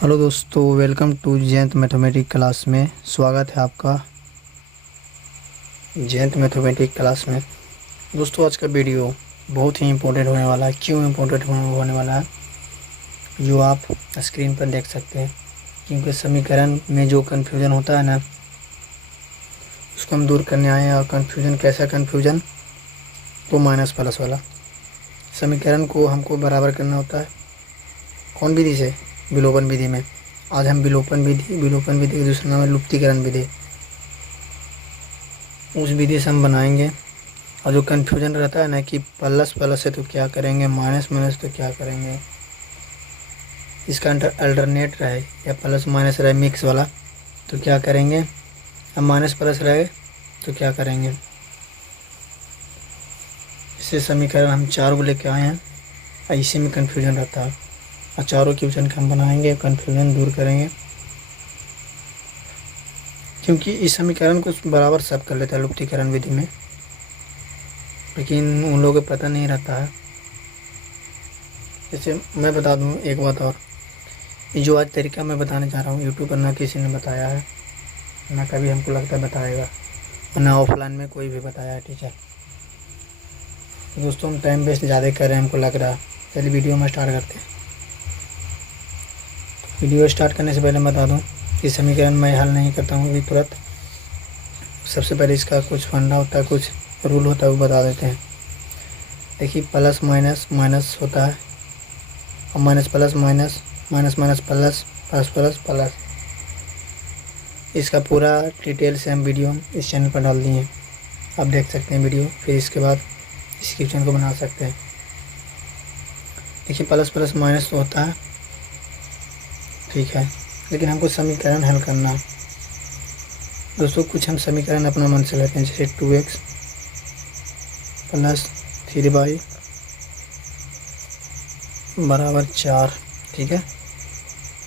Hello दोस्तों, welcome to Jayant mathematic class में। स्वागत है आपका जयंत मैथमेटिक क्लास में। दोस्तों, आज का वीडियो बहुत ही इम्पोर्टेंट होने वाला है। क्यों इम्पोर्टेंट होने वाला है, जो आप स्क्रीन पर देख सकते हैं। क्योंकि समीकरण में जो कन्फ्यूज़न होता है ना, उसको हम दूर करने आए हैं। और कन्फ्यूज़न कैसा कन्फ्यूज़न, तो माइनस प्लस वाला समीकरण को हमको बराबर करना होता है। कौन विधि से? विलोपन विधि में। आज हम विलोपन विधि का दूसरा नाम है लुप्तीकरण विधि। उस विधि से हम बनाएंगे। और जो कन्फ्यूजन रहता है ना कि प्लस प्लस है तो क्या करेंगे, माइनस माइनस तो क्या करेंगे, इसका अल्टरनेट रहे या प्लस माइनस रहे मिक्स वाला तो क्या करेंगे, अब माइनस प्लस रहे तो क्या करेंगे। इससे समीकरण हम 4 को लेके आए हैं और इसी में कन्फ्यूजन रहता है। और चारों की वजन हम बनाएंगे, कन्फ्यूजन दूर करेंगे। क्योंकि इस समीकरण को बराबर सब कर लेता है लुप्तीकरण विधि में, लेकिन उन लोगों को पता नहीं रहता है। जैसे मैं बता दूं एक बात और, ये जो आज तरीका मैं बताने जा रहा हूँ यूट्यूब पर ना किसी ने बताया है, ना कभी हमको लगता है बताएगा, और ना ऑफलाइन में कोई भी बताया है टीचर। तो दोस्तों, हम टाइम वेस्ट ज़्यादा कर रहे हैं हमको लग रहा है। चलिए वीडियो में स्टार्ट करते हैं। वीडियो स्टार्ट करने से पहले मैं बता दूं कि समीकरण मैं हल नहीं करता हूँ अभी तुरंत। सबसे पहले इसका कुछ फंडा होता है, कुछ रूल होता है, वो बता देते हैं। देखिए, प्लस माइनस माइनस होता है, और minus plus minus, minus minus plus, plus plus plus. इसका पूरा डिटेल से हम वीडियो इस चैनल पर डाल दिए हैं, आप देख सकते हैं वीडियो। फिर इसके बाद डिस्क्रिप्शन को बना सकते हैं। देखिए, प्लस प्लस माइनस तो होता है, ठीक है, लेकिन हमको समीकरण हल करना है। दोस्तों, कुछ हम समीकरण अपना मन से लेते हैं, जैसे 2x प्लस 3y बराबर 4, ठीक है।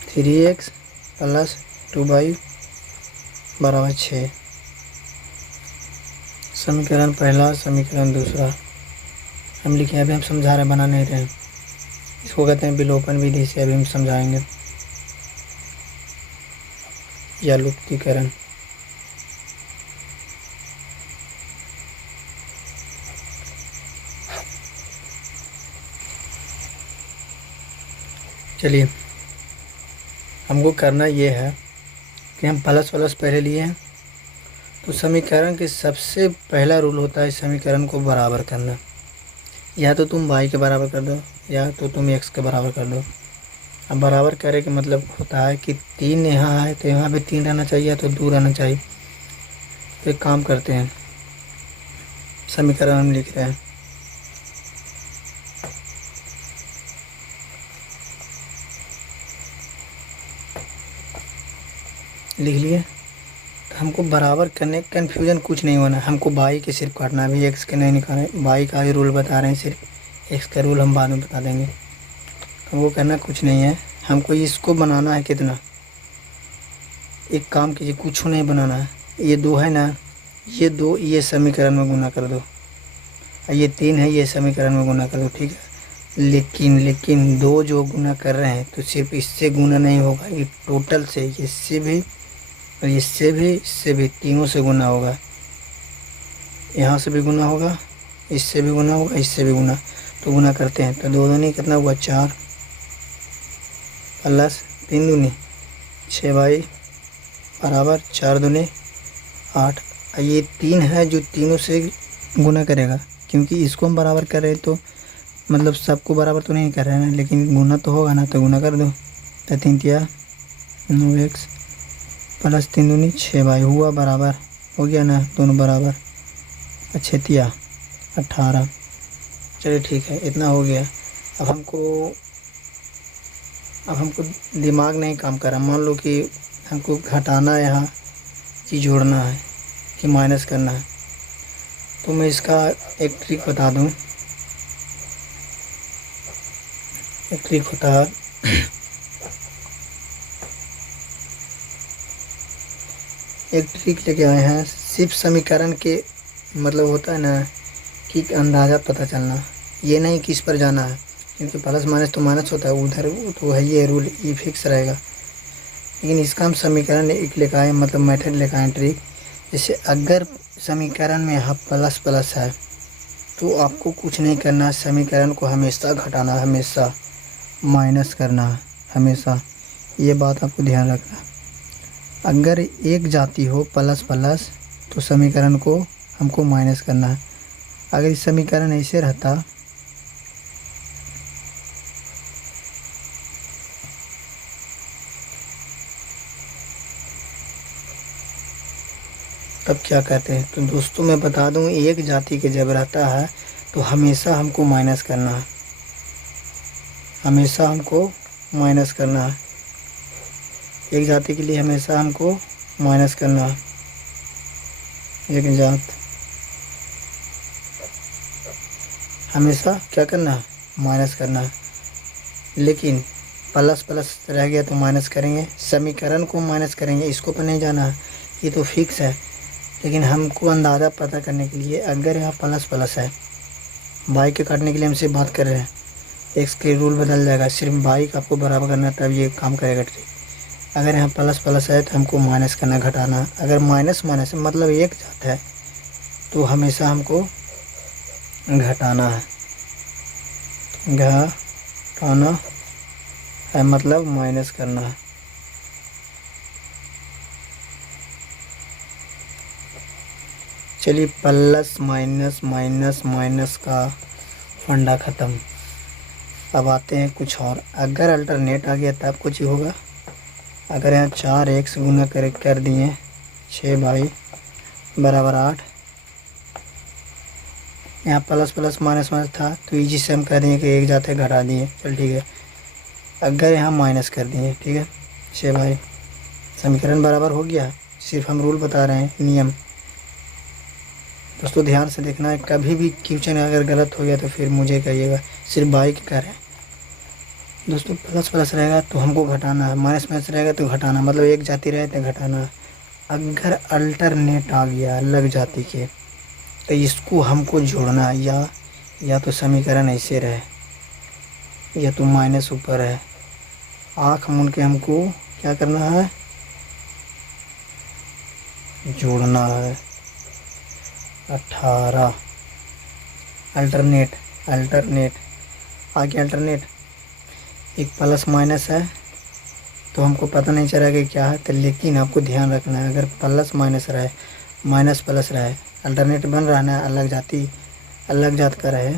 3x प्लस 2y बराबर 6, समीकरण पहला, समीकरण दूसरा हम लिखे। अभी हम समझा रहे, बना नहीं रहे हैं। इसको कहते हैं विलोपन विधि से अभी हम समझाएंगे, या लुप्तीकरण। चलिए, हमको करना ये है कि हम प्लस प्लस पहले लिए हैं, तो समीकरण के सबसे पहला रूल होता है समीकरण को बराबर करना। या तो तुम y के बराबर कर दो, या तो तुम x के बराबर कर दो। अब बराबर करे का मतलब होता है कि 3 यहाँ है तो यहाँ भी 3 रहना चाहिए, या तो 2 रहना चाहिए। तो एक काम करते हैं, समीकरण हम लिख रहे हैं। लिख लिए। तो हमको बराबर करने, कन्फ्यूजन कुछ नहीं होना, हमको y के सिर्फ काटना, अभी x के नहीं निकालें। y का ही रूल बता रहे हैं, सिर्फ x का रूल हम बाद में बता देंगे। हमको करना कुछ नहीं है, हमको इसको बनाना है। कितना? एक काम कीजिए, कुछ नहीं बनाना है। ये 2 है ना, ये 2 ये समीकरण में गुना कर दो, और ये 3 है ये समीकरण में गुना कर दो, ठीक है। लेकिन 2 जो गुना कर रहे हैं तो सिर्फ इससे गुना नहीं होगा, ये टोटल से, इससे भी और इससे भी तीनों से गुना होगा। यहाँ से भी गुना होगा, इससे भी गुना होगा, इससे भी गुना। तो गुना करते हैं तो 2 दूनी कितना हुआ, 4 प्लस 3 दूनी 6y बराबर 4 दूनी 8। ये 3 है जो तीनों से गुना करेगा, क्योंकि इसको हम बराबर कर रहे हैं तो मतलब सबको बराबर तो नहीं कर रहे हैं, लेकिन गुना तो होगा ना, तो गुना कर दो। तो 3 तिया 9x प्लस 3 दूनी 6y हुआ बराबर, हो गया ना, दोनों बराबर। 6 तिया 18। चलिए ठीक है, इतना हो गया। अब हमको दिमाग नहीं काम कर रहा। मान लो कि हमको घटाना है यहाँ कि जोड़ना है कि माइनस करना है, तो मैं इसका एक ट्रिक बता दूँ। एक ट्रिक होता है, एक ट्रिक लेके आए हैं। सिर्फ समीकरण के मतलब होता है ना कि अंदाज़ा पता चलना, ये नहीं किस पर जाना है, क्योंकि प्लस माइनस तो माइनस होता है उधर, तो है ये रूल, ये फिक्स रहेगा। लेकिन इसका हम समीकरण एक लेकर आए, मतलब मेथड लेकर आए ट्रिक। जैसे अगर समीकरण में यहाँ प्लस प्लस है तो आपको कुछ नहीं करना है, समीकरण को हमेशा घटाना, हमेशा माइनस करना है, हमेशा। ये बात आपको ध्यान रखना है। अगर एक जाति हो प्लस प्लस तो समीकरण को हमको माइनस करना है। अगर इस समीकरण ऐसे रहता तब क्या कहते हैं। तो दोस्तों मैं बता दूं, एक जाति के जब रहता है तो हमेशा हमको माइनस करना है, हमेशा हमको माइनस करना है। एक जाति के लिए हमेशा हमको माइनस करना है। एक जात हमेशा क्या करना है, माइनस करना है। लेकिन प्लस प्लस रह गया तो माइनस करेंगे, समीकरण को माइनस करेंगे, इसको पर नहीं जाना है, ये तो फिक्स है। लेकिन हमको अंदाज़ा पता करने के लिए, अगर यहाँ प्लस प्लस है, बाई के काटने के लिए हमसे बात कर रहे हैं, एक्स के रूल बदल जाएगा, सिर्फ बाई का आपको बराबर करना है, तब ये काम करेगा ट्रिक। अगर यहाँ प्लस प्लस है तो हमको माइनस करना, घटाना। अगर माइनस माइनस मतलब एक जात है तो हमेशा हमको घटाना है, घटाना है मतलब माइनस करना है। चलिए, प्लस माइनस माइनस माइनस का फंडा ख़त्म। अब आते हैं कुछ और। अगर अल्टरनेट आ गया तब कुछ ही होगा। अगर यहाँ 4x गुना कर दिए 6y बराबर 8, यहाँ प्लस प्लस माइनस माइनस था तो इजी से हम कह देंगे कि एक जाते घटा दिए, चल ठीक है। अगर यहाँ माइनस कर दिए, ठीक है, 6y, समीकरण बराबर हो गया। सिर्फ हम रूल बता रहे हैं, नियम। दोस्तों ध्यान से देखना है, कभी भी क्वेश्चन अगर गलत हो गया तो फिर मुझे कहिएगा, सिर्फ बाई की कर रहे हैं। दोस्तों प्लस प्लस रहेगा तो हमको घटाना है, माइनस माइनस रहेगा तो घटाना, मतलब एक जाति रहे तो घटाना। अगर अल्टरनेट आ गया अलग जाति के तो इसको हमको जोड़ना है, या तो समीकरण ऐसे रहे या तो माइनस ऊपर है। आँख मूंद के हमको क्या करना है, जोड़ना है। 18 अल्टरनेट आगे अल्टरनेट, एक प्लस माइनस है तो हमको पता नहीं चला कि क्या है, तो लेकिन आपको ध्यान रखना है, अगर प्लस माइनस रहे, माइनस प्लस रहे, अल्टरनेट बन रहा है, अलग जाति अलग जात का रहे,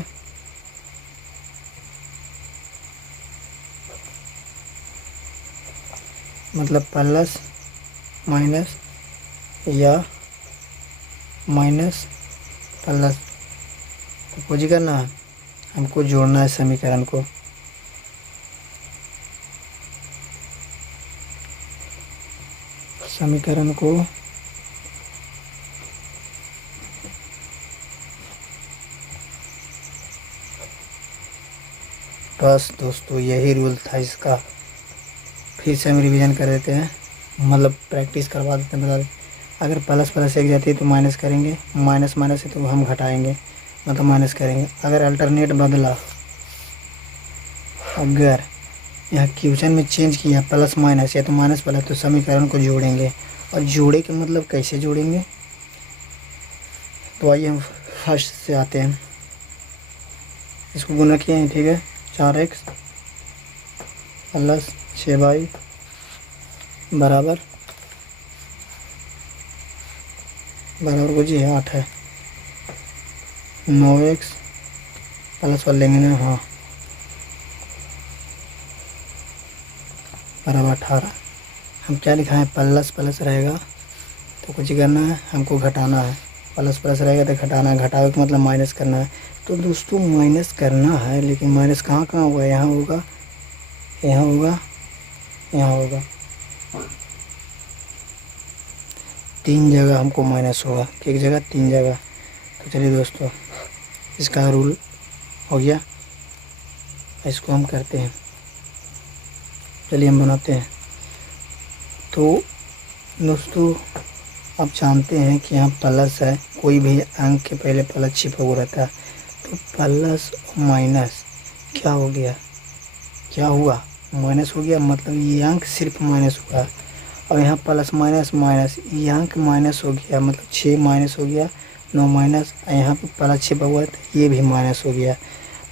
मतलब प्लस माइनस या माइनस प्लस तो कुछ करना है, हमको जोड़ना है समीकरण को। समीकरण को बस दोस्तों यही रूल था इसका। फिर से हम रिवीजन कर देते हैं, मतलब प्रैक्टिस करवा देते हैं, बता दें। अगर प्लस प्लस एक जाती है तो माइनस करेंगे, माइनस माइनस है तो हम घटाएंगे, मतलब माइनस करेंगे। अगर अल्टरनेट बदला, अगर यहाँ क्वेश्चन में चेंज किया प्लस माइनस या तो माइनस प्लस, तो समीकरण को जोड़ेंगे। और जोड़े के मतलब कैसे जोड़ेंगे, तो आइए हम फर्स्ट से आते हैं। इसको गुना किए हैं, ठीक है, 4x प्लस 6y बराबर कुछ 8 है। 9x प्लस वाले लेंगे ना, हाँ, बराबर 18। हम क्या लिखा है, प्लस प्लस रहेगा तो कुछ करना है, हमको घटाना है। प्लस प्लस रहेगा तो घटाना है, घटावे का मतलब माइनस करना है। तो दोस्तों माइनस करना है, लेकिन माइनस कहाँ कहाँ होगा, यहाँ होगा, यहाँ होगा, यहाँ होगा, 3 जगह हमको माइनस होगा, एक जगह 3 जगह। तो चलिए दोस्तों, इसका रूल हो गया, इसको हम करते हैं, चलिए हम बनाते हैं। तो दोस्तों आप जानते हैं कि यहाँ प्लस है, कोई भी अंक के पहले प्लस छिपा हुआ रहता है, तो प्लस और माइनस क्या हो गया, क्या हुआ, माइनस हो गया, मतलब ये अंक सिर्फ माइनस हुआ। और यहाँ प्लस माइनस माइनस, यहाँ का माइनस हो गया, मतलब 6 माइनस हो गया, 9 माइनस, यहाँ पे प्लस छिपा हुआ है तो ये भी माइनस हो गया।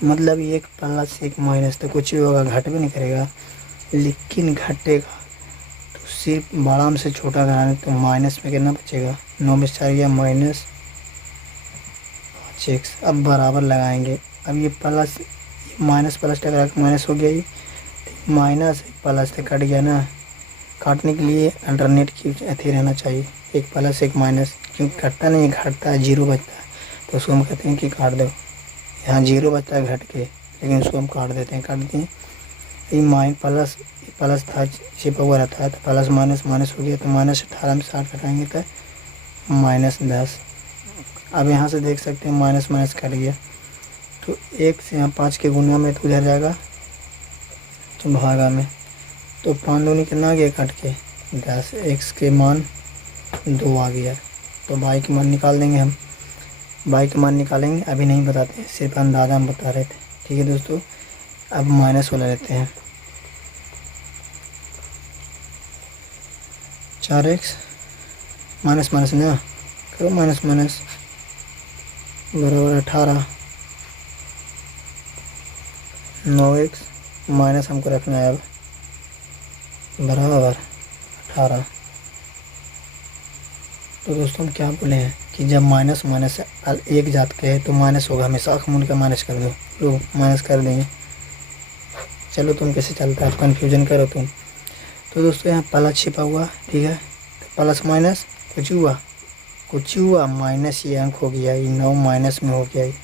मतलब एक प्लस एक माइनस तो कुछ भी होगा, घट भी नहीं करेगा, लेकिन घटेगा तो सिर्फ बड़ा में से छोटा कराने, तो माइनस में कितना बचेगा, 9 में से 4 गया माइनस 5x। अब बराबर लगाएंगे। अब ये प्लस माइनस प्लस टकरा के माइनस हो गया, ये माइनस प्लस से कट गया ना। काटने के लिए अल्टरनेट की अथी रहना चाहिए, एक प्लस एक माइनस, क्योंकि कटता नहीं घटता है, जीरो बचता है, तो उसको हम कहते हैं कि काट दो। यहाँ जीरो बचता है घट के, लेकिन उसको हम काट देते हैं, काट दिए। ये प्लस था, छिपा हुआ रहता है, तो प्लस माइनस माइनस हो गया, तो माइनस 18 में 60 घटाएंगे तो माइनस 10। अब यहाँ से देख सकते हैं माइनस माइनस कट गया, तो 1 से यहाँ 5 के गुना में तो उधर जाएगा तो भागा में, तो 5 दूनी कितना आ गया कट के 10, x के मान 2 आ गया। तो y के मान निकाल देंगे हम, y के मान निकालेंगे, अभी नहीं बताते हैं, सिर्फ अंदाज़ा हम बता रहे थे। ठीक है दोस्तों, अब माइनस वाला लेते हैं। 4x माइनस माइनस ना करो, माइनस माइनस बराबर 18, 9x माइनस हमको रखना है अब बराबर 18। तो दोस्तों हम क्या बोले हैं कि जब माइनस माइनस एक जात के है तो माइनस होगा हमेशा, आँख मूंद का माइनस कर दो, लो माइनस कर देंगे। चलो तुम कैसे चलता है, कन्फ्यूजन करो तुम। तो दोस्तों यहाँ प्लस छिपा हुआ, ठीक है, तो प्लस माइनस कुछ हुआ माइनस, ये अंक हो गया, ये 9 माइनस में हो गया ये।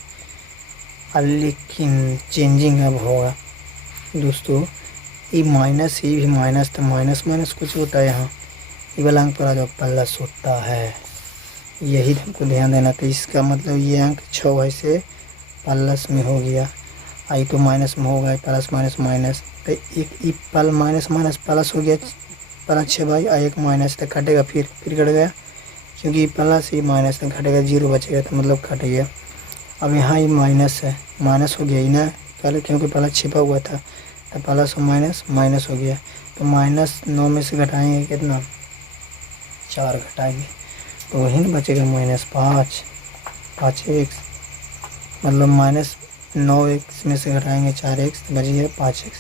लेकिन चेंजिंग अब होगा दोस्तों, ये माइनस, ये भी माइनस, तो माइनस माइनस कुछ होता है, यहाँ ये वाला अंक पर आ जाओ प्लस होता है, यही हमको ध्यान देना। तो इसका मतलब ये अंक 6 से प्लस में हो गया, आई तो माइनस में होगा, प्लस माइनस माइनस, तो एक पल माइनस माइनस प्लस हो गया, प्लस 6 भाई, एक माइनस तक कटेगा, फिर कट गया, क्योंकि प्लस ही माइनस तक घटेगा, जीरो बचेगा, तो मतलब कट गया। अब यहाँ ये माइनस है, माइनस हो गया ही ना पहले, क्योंकि प्लस छिपा हुआ था, तो प्लस और माइनस माइनस हो गया। तो माइनस 9 में से घटाएंगे कितना, 4 घटाएंगे, तो वही ना बचेगा माइनस 5x, मतलब माइनस 9x में से घटाएंगे 4x तो बच गया 5x,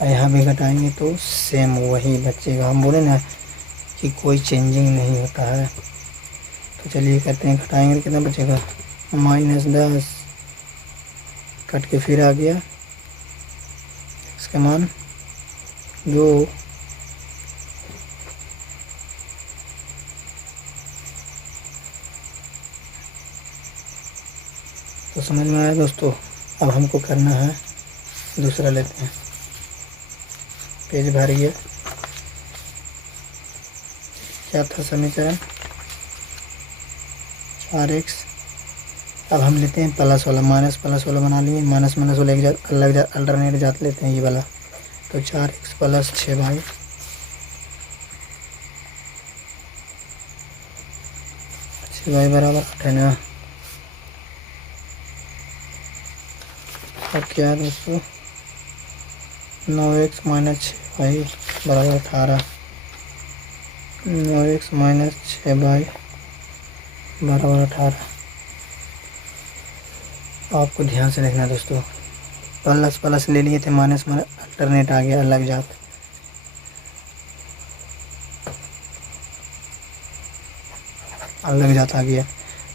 और यहाँ भी घटाएंगे तो सेम वही बचेगा। हम बोले ना कि कोई चेंजिंग नहीं होता है। तो चलिए करते हैं, घटाएंगे तो कितना बचेगा, माइनस 10 कट के फिर आ गया, इसका मान 2। तो समझ में आया दोस्तों। अब हमको करना है दूसरा, लेते हैं, पेज भर गया, क्या था समीकरण 4x। अब हम लेते हैं प्लस वाला, माइनस प्लस वाला बना लिए, माइनस माइनस वाला एक अलग अल्टरनेट जात लेते हैं ये वाला। तो 4x प्लस 6 भाई, बराबर 8 है ना। अब क्या है दोस्तों, 9x माइनस 6 भाई बराबर 18, 9x माइनस 6 भाई बराबर 18। आपको ध्यान से देखना दोस्तों, प्लस प्लस ले लिए थे, माइनस माइनस अल्टरनेट आ गया, अलग जात, अलग जात आ गया।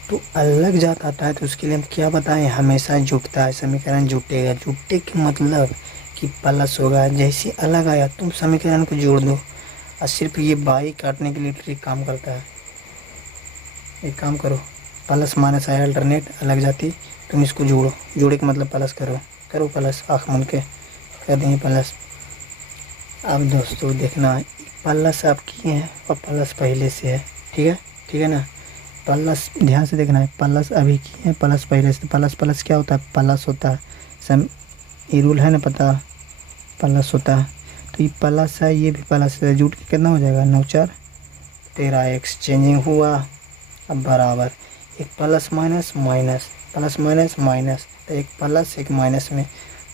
तो अलग जात आता है तो उसके लिए हम क्या बताएं, हमेशा जुटता है, समीकरण जुटेगा। जुटे के मतलब कि प्लस होगा, जैसे अलग आया तुम समीकरण को जोड़ दो, और सिर्फ ये बाई काटने के लिए ट्रिक काम करता है। एक काम करो, प्लस माइनस आया अल्टरनेट अलग जाती, तुम इसको जोड़ो, जोड़े के मतलब प्लस करो प्लस, आँख मूंद के कर देंगे प्लस। अब दोस्तों देखना, प्लस आप किए हैं और प्लस पहले से है, ठीक है ना। प्लस ध्यान से देखना है, प्लस अभी किए हैं, प्लस पहले से, प्लस प्लस क्या होता है, प्लस होता है, सम ये रूल है ना पता, प्लस होता है। तो ये प्लस है, ये भी प्लस है, जुट के कितना हो जाएगा, 9 4 13x, चेंजिंग हुआ। अब बराबर एक plus minus minus, plus minus minus, तो एक प्लस एक माइनस में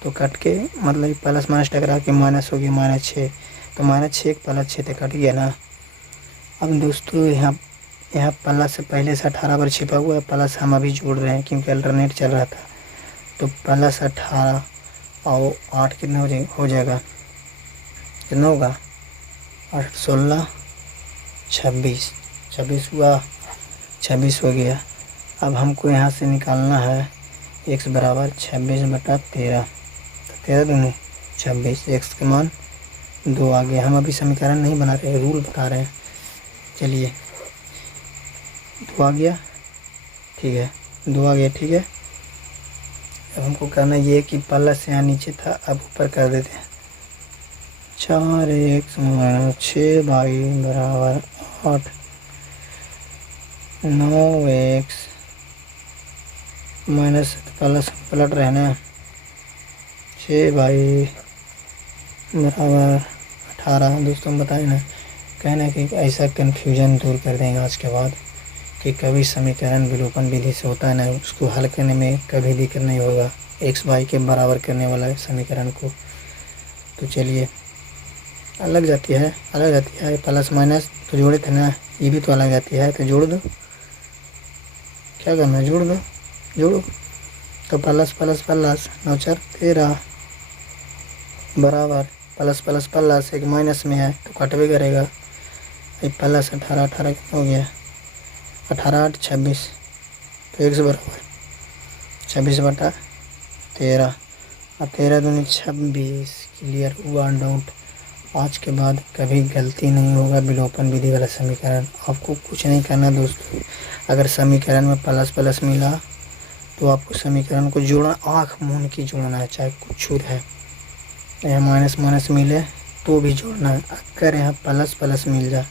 तो कट के, मतलब प्लस माइनस टकरा के माइनस हो गया -6, तो -6 प्लस 6 तो कट गया ना। अब दोस्तों यहाँ यहाँ प्लस से पहले से 18 पर छिपा हुआ है, प्लस हम अभी जोड़ रहे हैं क्योंकि अल्टरनेट चल रहा था। तो प्लस 18 और 8 कितना हो जाएगा, कितना होगा, 8 16 26, 26 हुआ, 26 हो गया। अब हमको यहाँ से निकालना है x बराबर 26/13, तो 13 दूनी 26, x का मान 2 आ गया। हम अभी समीकरण नहीं बना रहे, रूल बता रहे हैं। चलिए 2 आ गया, ठीक है, 2 आ गया, ठीक है। अब हमको करना ये कि प्लस यहाँ नीचे था, अब ऊपर कर देते हैं। 4x - 6y बराबर 8, 9x माइनस प्लस पलट रहे ना, 6y बराबर 18। दोस्तों बताए ना, कहना कि ऐसा कन्फ्यूजन दूर कर देंगे आज के बाद कि कभी समीकरण विलोपन विधि से होता है ना, उसको हल करने में कभी दिक्कत नहीं होगा, एक्स वाई के बराबर करने वाला समीकरण को। तो चलिए अलग जाती है प्लस माइनस तो जोड़े थे ना, ये भी तो अलग जाती है, तो जोड़ दो, क्या करना है, जोड़ दो, जोड़ो। तो प्लस प्लस प्लस 9 4 13 बराबर प्लस प्लस प्लस एक माइनस में है तो कट भी करेगा। ये प्लस 18 18 कितना हो गया, 18 8 26, तो x बराबर 26/13 और 13 दूनी 26। क्लियर हुआ डाउट। आज के बाद कभी गलती नहीं होगा विलोपन विधि वाला समीकरण। आपको कुछ नहीं करना दोस्तों, अगर समीकरण में प्लस प्लस मिला तो आपको समीकरण को जोड़ना, आँख मूंद के जोड़ना है, चाहे कुछ है। यहाँ माइनस माइनस मिले तो भी जोड़ना है। अगर यहाँ प्लस प्लस मिल जाए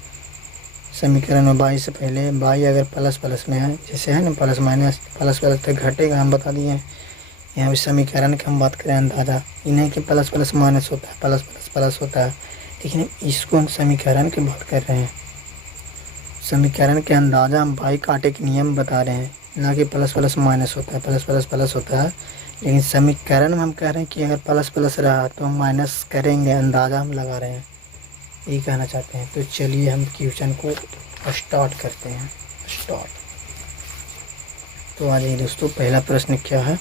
समीकरण में बाई से पहले, बाई अगर प्लस प्लस में है, जैसे है ना प्लस माइनस, प्लस प्लस तक घटेगा, हम बता दिए। यहाँ भी समीकरण की हम बात करें अंदाज़ा, ये नहीं कि प्लस प्लस माइनस होता है, प्लस प्लस प्लस होता है, लेकिन इसको हम समीकरण की बात कर रहे हैं। समीकरण के अंदाज़ा हम बाई काटे के नियम बता रहे हैं, ना कि प्लस प्लस माइनस होता है, प्लस प्लस प्लस होता है। लेकिन समीकरण में हम कह रहे हैं कि अगर प्लस प्लस रहा तो हम माइनस करेंगे, अंदाज़ा हम लगा रहे हैं, यही कहना चाहते हैं। तो चलिए हम क्वेश्चन को स्टार्ट करते हैं। स्टार्ट। तो आ जाइए दोस्तों, पहला प्रश्न क्या है।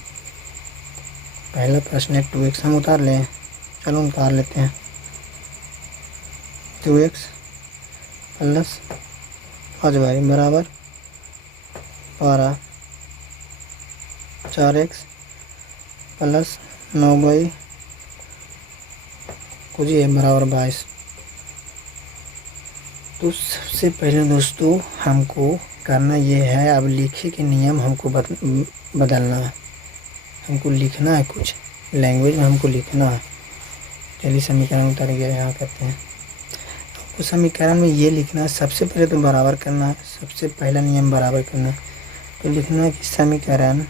पहला प्रश्न है 2x, हम उतार लें, चलो उतार लेते हैं। 2x प्लस 5y बराबर 12, 4x प्लस 9y कुछ है बराबर 22। तो सबसे पहले दोस्तों हमको करना ये है, अब लिखे के नियम हमको बदलना है, हमको लिखना है, कुछ लैंग्वेज में हमको लिखना है। चलिए समीकरण उतर गया, यहाँ करते हैं। आपको समीकरण में ये लिखना है, सबसे पहले तो बराबर करना है, सबसे पहला नियम बराबर करना है। तो लिखना है कि समीकरण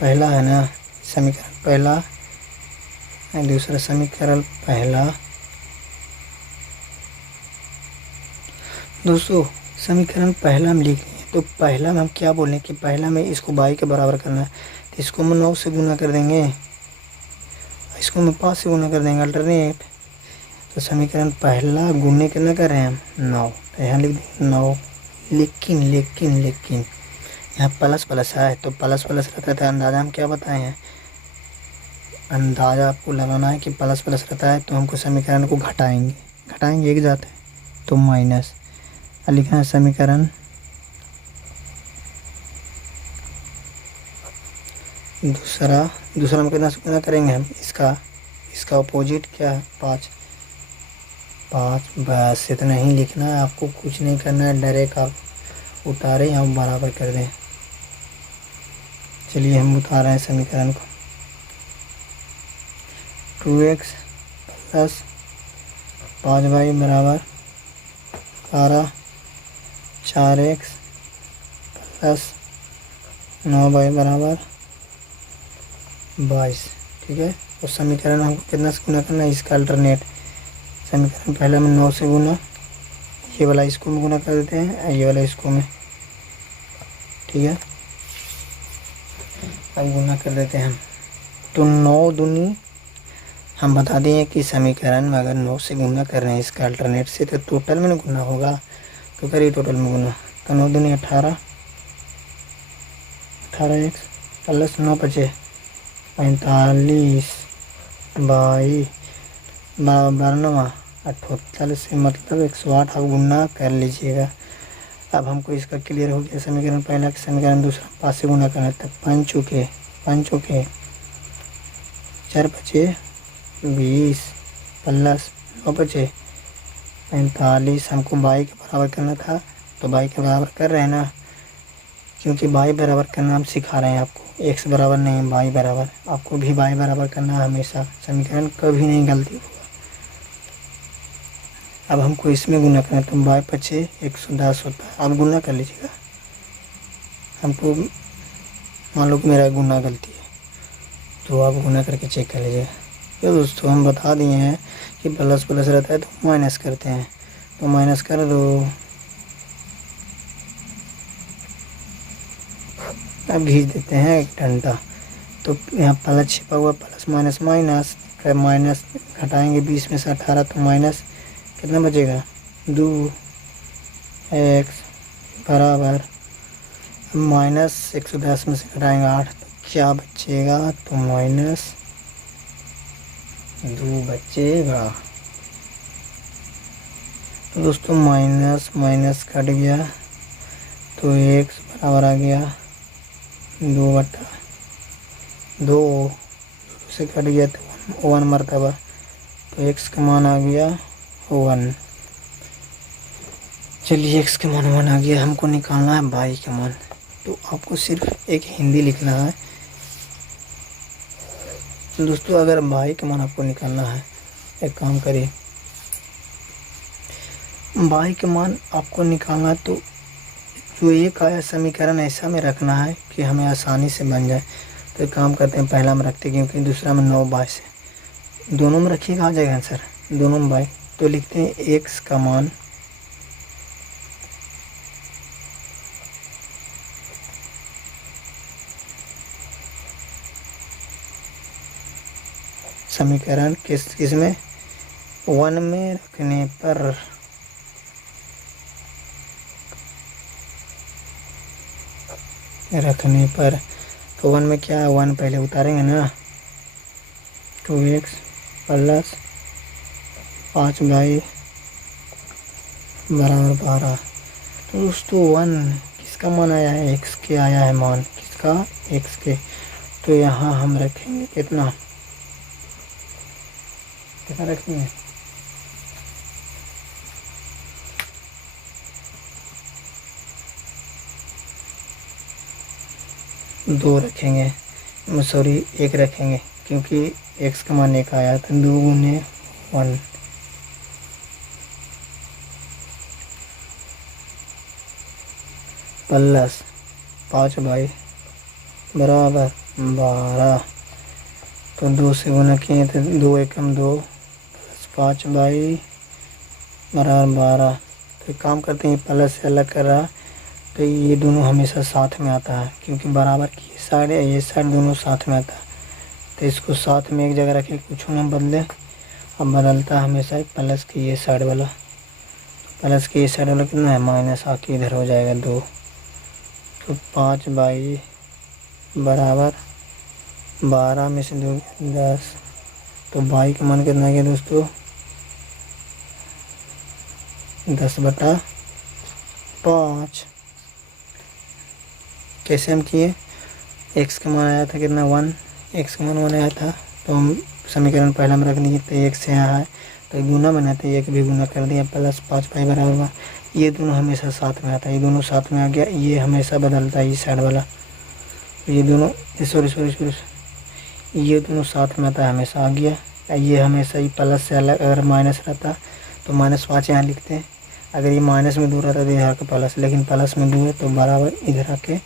पहला है ना, समीकरण पहला, दूसरा समीकरण पहला। दोस्तों समीकरण पहला में लिखनी है, तो पहला में हम क्या बोलें कि पहला में इसको बाई के बराबर करना है, तो इसको हम 9 से गुना कर देंगे, इसको हम 5 से गुना कर देंगे, अल्टरनेट। तो समीकरण पहला गुने कितना कर रहे हैं हम, 9, तो यहाँ लिख देंगे 9। लेकिन लेकिन लेकिन यहाँ प्लस प्लस है, तो प्लस प्लस रहता था, अंदाज़ा हम क्या बताए हैं, अंदाज़ा आपको लगाना है कि प्लस प्लस रहता है, तो हमको समीकरण को घटाएंगे एक जाता है तो माइनस, लिखना है समीकरण दूसरा में कितना करेंगे हम, इसका अपोजिट क्या है, 5। बस इतना ही लिखना है, आपको कुछ नहीं करना है, डायरेक्ट आप उतारें या बराबर कर दें। चलिए हम उतार रहे हैं समीकरण को। 2x प्लस 5y बराबर 12, 4x प्लस 9y बराबर 22। ठीक है, तो समीकरण हमको कितना से गुना करना है, इसका अल्टरनेट। समीकरण पहला में 9 से गुना, ये वाला इसको में गुना कर देते हैं, ये वाला इसको में, ठीक है, अब गुना कर देते हैं हम। तो 9 दूनी हम बता दें कि समीकरण में अगर 9 से गुना कर रहे हैं इसका अल्टरनेट से तो टोटल में ना गुना होगा, तो करिए टोटल में गुना। तो 9 दूनी 18, 18x प्लस 9 बचे 45 बाई 12 48 से मतलब 108 आप गुना कर लीजिएगा। अब हमको इसका क्लियर हो गया समीकरण पहला कि समीकरण दूसरा 5 से गुना करना है। तब 5 चौके 4 बचे 20 प्लस 9 बचे 45। हमको बाई के बराबर करना था तो बाई के बराबर कर रहे हैं ना, क्योंकि बाई बराबर करना हम सिखा रहे हैं आपको। एक्स बराबर नहीं बाई बराबर, आपको भी बाई बराबर करना है हमेशा, समीकरण कभी नहीं गलती होगा। अब हमको इसमें गुना करना है तो बाई पचे 110 होता है। आप गुना कर लीजिएगा, हमको मान लो कि मेरा गुना गलती है तो आप गुना करके चेक कर लीजिएगा। तो दोस्तों हम बता दिए हैं कि प्लस प्लस रहता है तो माइनस करते हैं, तो माइनस कर दो। अब घींच देते हैं एक डंडा, तो यहाँ प्लस छिपा हुआ प्लस माइनस माइनस, फिर माइनस घटाएंगे 20 में से 18 तो माइनस कितना बचेगा 2 एक्स बराबर माइनस 110 में से घटाएंगे 8 तो क्या बचेगा, तो माइनस 2 बचेगा। तो दोस्तों माइनस माइनस कट गया तो एक्स बराबर आ गया 2/2 से कट गया तो 1 मरतबा, तो एक्स का मान आ गया 1। चलिए एक्स का मान 1 आ गया, हमको निकालना है बाई का मान। तो आपको सिर्फ एक हिंदी लिखना है। तो दोस्तों अगर बाई का मान आपको निकालना है, एक काम करिए, बाई का मान आपको निकालना है तो जो एक आया समीकरण ऐसा में रखना है कि हमें आसानी से बन जाए। तो एक काम करते हैं, पहला में रखते हैं क्योंकि दूसरा में 9 बाई से दोनों में रखिएगा आ जाएगा आंसर, दोनों में बाई। तो लिखते हैं एक्स का मान समीकरण किस में 1 में रखने पर तो 1 में क्या है 1 पहले उतारेंगे ना, 2x प्लस 5 बाई बराबर 12। तो दोस्तों 1 किसका मान आया है, x के आया है मान, किसका x के। तो यहाँ हम रखेंगे कितना रखेंगे 2 रखेंगे, सॉरी 1 रखेंगे क्योंकि x का मान 1 आया था। 2 गुने 1 प्लस 5 बाई बराबर 12। तो 2 से गुना किए तो 2 एकम 2 प्लस 5 बाई बराबर 12। तो एक काम करते हैं, प्लस से अलग कर रहा तो ये दोनों हमेशा साथ में आता है, क्योंकि बराबर की ये साइड है ये साइड दोनों साथ में आता है। तो इसको साथ में एक जगह रखें, कुछ ना बदले। अब बदलता है हमेशा प्लस की ये साइड वाला, प्लस की ये साइड वाला कितना है माइनस आके इधर हो जाएगा 2। तो 5 बाई बराबर 12 में से 2 10। तो बाई का मान कितना गया दोस्तों 10/5। कैसे हम किए, एक्स का मान आया था कितना 1, एक्स का मान 1 आया था तो हम समीकरण पहला में रख दिए। तो एक से यहाँ है तो गुना बना तो एक भी गुना कर दिया, प्लस 5 बाई बराबर। ये दोनों हमेशा साथ में आता है, ये दोनों साथ में आ गया, ये हमेशा बदलता है ये साइड वाला। ये दोनों सॉरी ये दोनों साथ में आता है हमेशा आ गया। ये हमेशा ही प्लस से अलग, अगर माइनस रहता तो -5 यहाँ लिखते हैं, अगर ये माइनस में दूर रहता तो यहाँ का प्लस, लेकिन प्लस में दूर है तो बराबर इधर आके,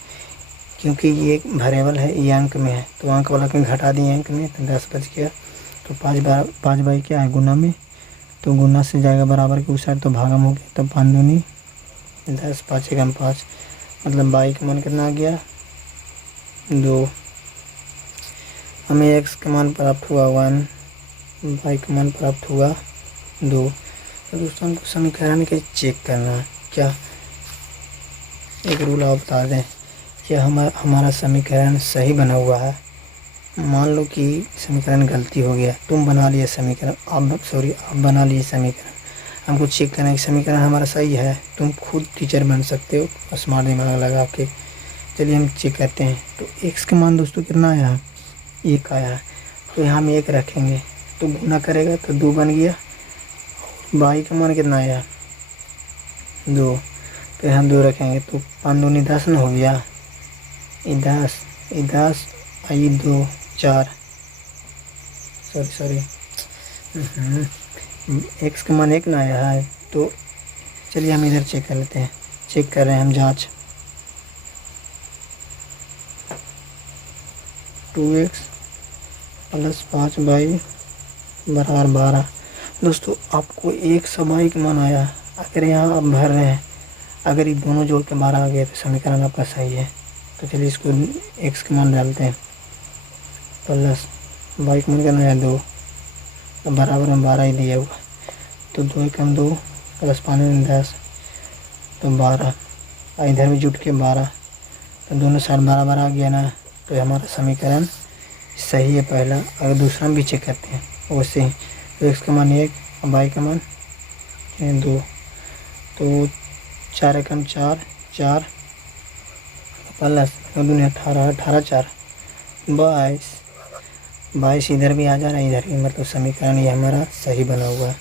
क्योंकि ये वेरिएबल है ये अंक में है तो अंक वाला के घटा दिए अंक में तो 10 बच गया। तो 5 बाई क्या है गुना में, तो गुना से जाएगा बराबर के उस साइड तो भागम हो गया, तो 5 दूनी 10 5 एकम 5, मतलब बाई का मान कितना आ गया 2। हमें एक्स का मान प्राप्त हुआ 1 बाई का मान प्राप्त हुआ 2। तो दोस्तों हमको समीकरण के चेक करना है। क्या एक रूल आप बता दें, क्या हमारा समीकरण सही बना हुआ है। मान लो कि समीकरण गलती हो गया, तुम बना लिए समीकरण, आप बना लिए समीकरण, हमको चेक करना है कि समीकरण हमारा सही है। तुम खुद टीचर बन सकते हो स्मार्ट दिमाग लगा के। चलिए हम चेक करते हैं। तो एक्स का मान दोस्तों कितना आया है, 1 आया है। तो यहाँ हम 1 रखेंगे तो गुना करेगा तो 2 बन गया। वाई का मान कितना आया, 2। तो यहाँ 2 रखेंगे तो 5 दूनी 10 न हो गया, ये 10 आई 2 4, सॉरी एक्स का मान 1 ना आया है। तो चलिए हम इधर चेक कर लेते हैं। चेक कर रहे हैं हम जांच। 2x प्लस 5y बराबर 12। दोस्तों आपको एक सबाई का मान आया। अगर यहाँ आप भर रहे हैं, अगर ये दोनों जोड़ के 12 आ गए तो समीकरण आपका सही है। तो चलिए इसको x का मान डालते हैं, प्लस y का मान कितना है 2, तो बराबर में 12 ही दिया हुआ। तो 2 एकम 2 प्लस 5 में 10 तो 12, इधर भी जुट के 12, तो दोनों साइड बराबर आ गया ना। तो हमारा समीकरण सही है पहला। अगर दूसरा भी चेक करते हैं वैसे ही, तो एक्स का मान 1 और वाई का मान 2, तो 4 एकम 4 प्लस 2 18 18 4 22 इधर भी आ जा रहा है, इधर भी, मतलब समीकरण ये हमारा सही बना हुआ है।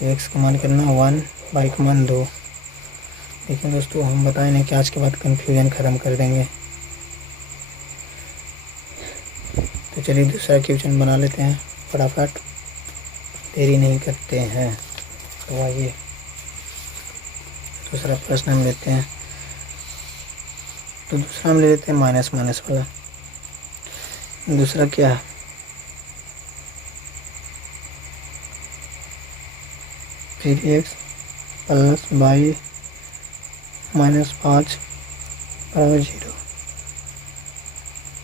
तो एक्स का मान कितना 1, वाई का मान 2। देखिए दोस्तों हम बताए नहीं कि आज के बाद कन्फ्यूजन ख़त्म कर देंगे। तो चलिए दूसरा क्वेश्चन बना लेते हैं फटाफट, देरी नहीं करते हैं। तो आइए दूसरा प्रश्न हम लेते हैं। तो दूसरा हम ले लेते हैं माइनस वाला। दूसरा क्या है, फिर एक्स प्लस वाई माइनस 5 बराबर 0।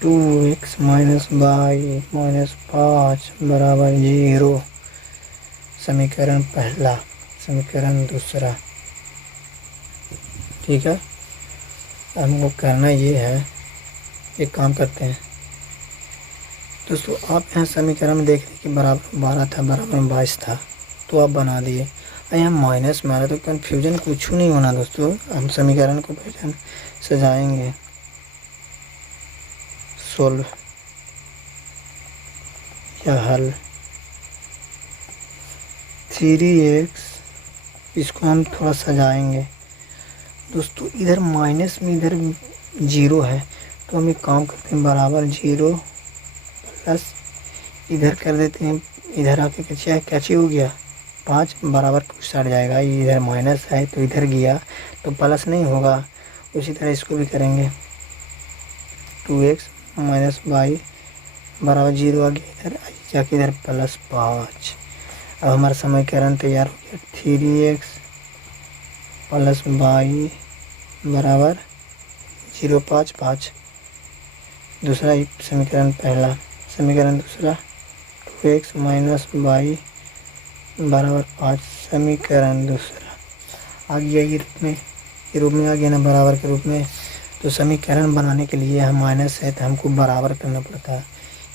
2x माइनस वाई माइनस 5 बराबर 0। समीकरण पहला, समीकरण दूसरा। ठीक है, हमको करना ये है, एक काम करते हैं दोस्तों। आप यहाँ समीकरण में देख रहे कि बराबर 12 था, बराबर 22 था, तो आप बना दिए। और यहाँ माइनस में आ रहा, तो कन्फ्यूजन कुछ नहीं होना दोस्तों। हम समीकरण को पहले सजाएंगे, सोल्व या हल। 3x, इसको हम थोड़ा सजाएंगे दोस्तों। इधर माइनस में इधर 0 है, तो हम एक काम करते हैं, बराबर 0 प्लस इधर कर देते हैं। इधर आके क्या चीज हो गया 5 बराबर कुछ हट जाएगा। इधर माइनस है तो इधर गया तो प्लस नहीं होगा। उसी तरह इसको भी करेंगे, 2x माइनस वाई बराबर 0 आ गया, इधर जाके इधर प्लस 5। अब हमारा समीकरण तैयार हो गया, 3x प्लस वाई बराबर 0 5 5। दूसरा समीकरण पहला, समीकरण दूसरा 2x माइनस वाई बराबर 5। समीकरण दूसरा आ गया ये रूप में आ गया ना, बराबर के रूप में। तो समीकरण बनाने के लिए हम माइनस है तो हमको बराबर करना पड़ता है,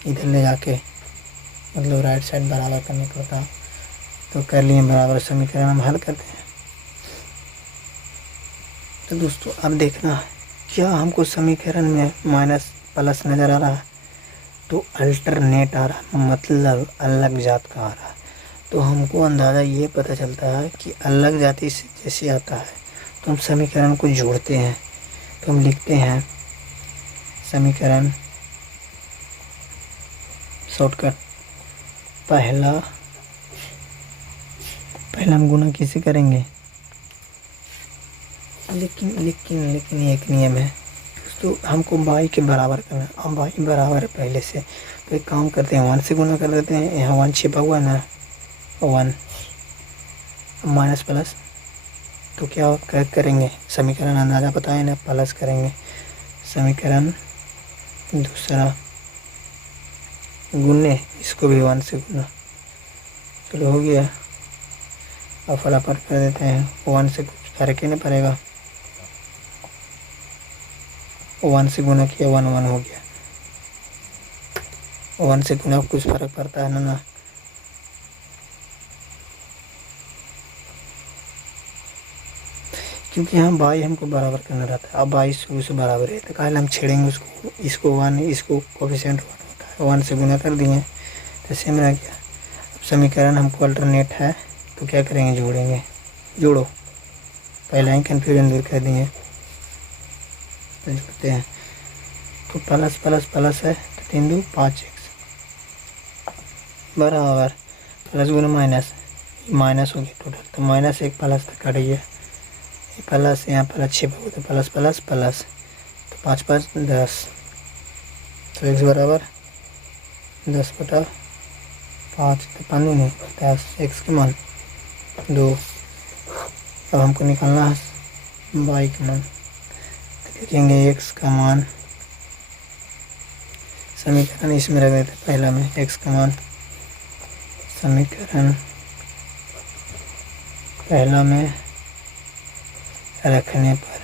इधर ले जाके, मतलब राइट साइड बराबर करना पड़ता है। तो कर लिए बराबर, समीकरण हम हल करते हैं। तो दोस्तों अब देखना क्या हमको समीकरण में माइनस प्लस नज़र आ रहा है, तो अल्टरनेट आ रहा, मतलब अलग जात का आ रहा है। तो हमको अंदाज़ा ये पता चलता है कि अलग जाति से जैसे आता है तो हम समीकरण को जोड़ते हैं। तो हम लिखते हैं समीकरण शॉर्टकट, पहला हम गुना किसे करेंगे, लेकिन एक नियम है दोस्तों, हमको बाई के बराबर करना है। अब बाई बराबर है पहले से, तो एक काम करते हैं 1 से गुना कर देते हैं। यहाँ 1 छिपा हुआ है ना, 1 माइनस प्लस, तो क्या करेंगे, समीकरण अंदाज़ा पता है ना, प्लस करेंगे। समीकरण दूसरा गुने, इसको भी 1 से गुना, चलो हो गया। अब फटाफट कर देते हैं। 1 से कुछ फर्क ही नहीं पड़ेगा। 1 से गुना किया 1 1 हो गया। 1 से गुना कुछ फर्क पड़ता है ना। क्योंकि यहाँ बाई हमको बराबर करना रहता है। अब बाई शुरू से बराबर है तो काहे हम छेड़ेंगे उसको। इसको 1 इसको कोफिशिएंट 1 होता है। 1 से गुना कर दिए तो सेम रह गया। अब समीकरण हमको अल्टरनेट है तो क्या करेंगे, जोड़ेंगे। जोड़ो, पहले ही कन्फ्यूजन दूर कर दिए तो जोड़ते हैं। तो प्लस प्लस प्लस है तो 3 2 5 x बराबर प्लस गुना माइनस, माइनस हो गया टोटल। तो -1 प्लस तक कट गया। प्लस यहाँ प्लस 6 तो प्लस प्लस प्लस तो 5 5 10। तो x बराबर 10/5 तो 5 नहीं 10। x के मान 2। अब हमको निकालना है y का मान। तो लिखेंगे x का मान, समीकरण इसमें रख देते पहला में। x का मान समीकरण पहला में रखने पर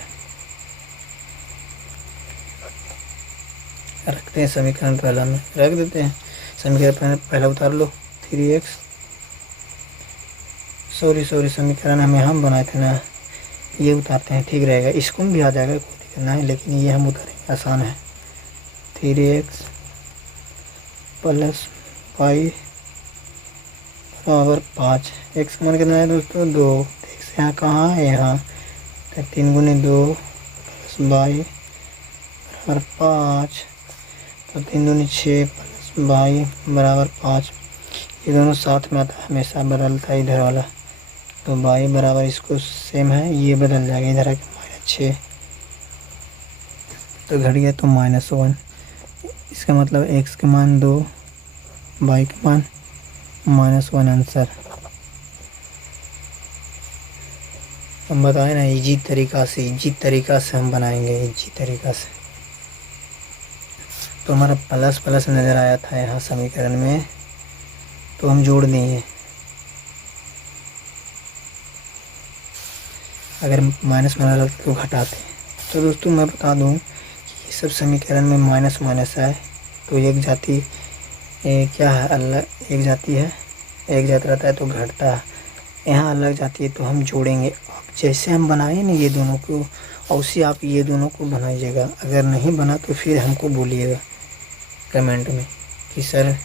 रखते हैं। समीकरण पहला में रख देते हैं। समीकरण पहला उतार लो 3x। सॉरी समीकरण हम बनाए थे ना, ये उतारते हैं, ठीक रहेगा। इसको भी आ जाएगा, कोई दिक्कत नहीं, लेकिन ये हम उतारेंगे, आसान है। 3x प्लस y बराबर 5। x मान कितना है दोस्तों 2। x यहाँ कहाँ है, यहाँ। तो 3 गुने 2 प्लस y बराबर 5। तो 3 दूनी 6 प्लस y बराबर 5। ये दोनों साथ में आता है, हमेशा बदलता है इधर वाला। तो y बराबर इसको सेम है, ये बदल जाएगा इधर आके -6। तो घट गया तो -1। इसका मतलब x के मान 2, y के मान -1 आंसर। हम बताए ना इजी तरीका से हम बनाएंगे, इजी तरीका से। तो हमारा प्लस प्लस नज़र आया था यहाँ समीकरण में, तो हम जोड़ देंगे। अगर माइनस बना लगता तो घटाते। तो दोस्तों मैं बता दूँ कि ये सब समीकरण में माइनस माइनस है, तो एक जाति क्या है, अलग एक जाति है, एक जाति रहता है तो घटता है। यहाँ अलग जाती है तो हम जोड़ेंगे। अब जैसे हम बनाए ना ये दोनों को, उसी आप ये दोनों को बनाइएगा। अगर नहीं बना तो फिर हमको बोलिएगा कमेंट में कि सर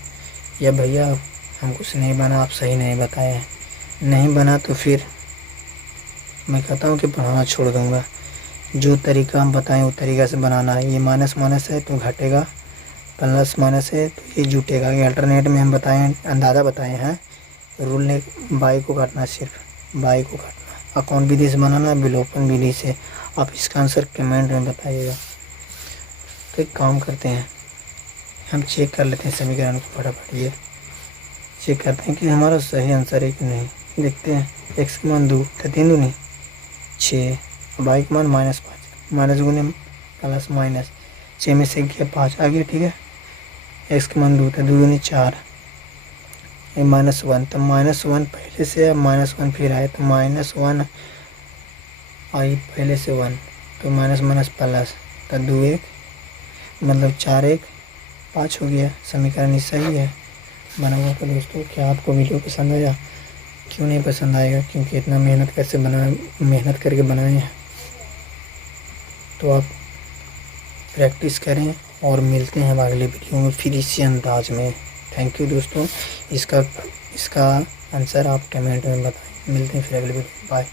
या भैया हमको से नहीं बना, आप सही नहीं बताए हैं। नहीं बना तो फिर मैं कहता हूँ कि पढ़ाना छोड़ दूँगा। जो तरीका हम बताएं वो तरीका से बनाना है। ये माइनस माइनस है तो घटेगा, प्लस माइनस है तो ये जुटेगा। ये अल्टरनेट में हम बताएं, अंदाज़ा बताए हैं। रूल ने बाई को काटना, सिर्फ बाई को काटना। अकाउंट विधि से बनाना, विलोपन विधि से। आप इसका आंसर कमेंट में बताइएगा। तो एक काम करते हैं, हम चेक कर लेते हैं समीकरण को फटाफट। ये चेक करते हैं कि हमारा सही आंसर है कि नहीं। देखते हैं। x के मान 2 तो 3 दूनी 6, y के मान -5, माइनस गुने प्लस माइनस, 6 में से किया 5 आ गया, ठीक है। x के मान 2 तो 2 दूनी 4, -1 तो -1 पहले से है, -1 फिर आए तो -1 आई पहले से 1 तो माइनस माइनस प्लस, तो 2 1 मतलब 4 1 5 हो गया। समीकरण सही है बना हुआ। तो दोस्तों क्या आपको वीडियो पसंद आया? क्यों नहीं पसंद आएगा, क्योंकि इतना मेहनत करके बनाए हैं। तो आप प्रैक्टिस करें और मिलते हैं अगले वीडियो में फिर इसी अंदाज में। थैंक यू दोस्तों। इसका आंसर आप कमेंट में बताएं। मिलते हैं फिर अगले वीडियो। बाय।